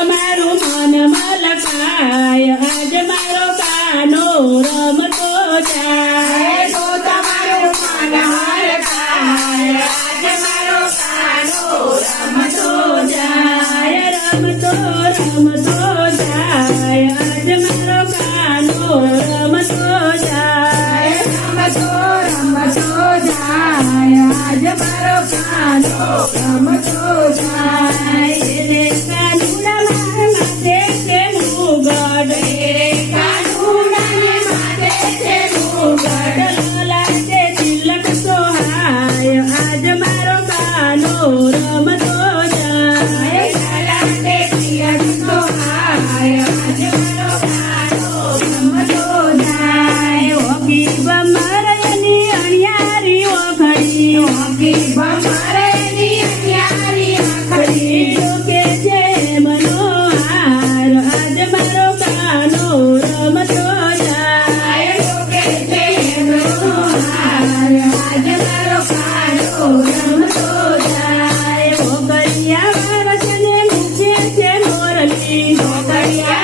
તમારું મન મલકાય આજ મારો કાનો રમતો જાય તો તમારું મન મલકાય આજ મારો કાનો રમતો જાય રમતો રમતો જાય આજ મારો કાનો રમતો જાય રમતો રમતો જાય આજ મારો કાનો રમતો જાય રે કાનુડા માથે છે મુગટ રે કાનુડાની માથે છે મુગટ લોલા છે તિલક સોહાય આજ મારો કાનો રમતો જાય લાલાટે તિલક સોહાય આજ મારો કાનો રમતો જાય ઓગી બમરયની અણિયારી ઓઘડી ઓગી બમરેની અન્યારી આખડી કે છે મનોહાર આજ મારો કાનો રમતો જાય કે છે મનોહાર આજ મારો કાનો રમતો જાય ઓગળિયા વારસને મૂકે છે મોરલી મોગળિયા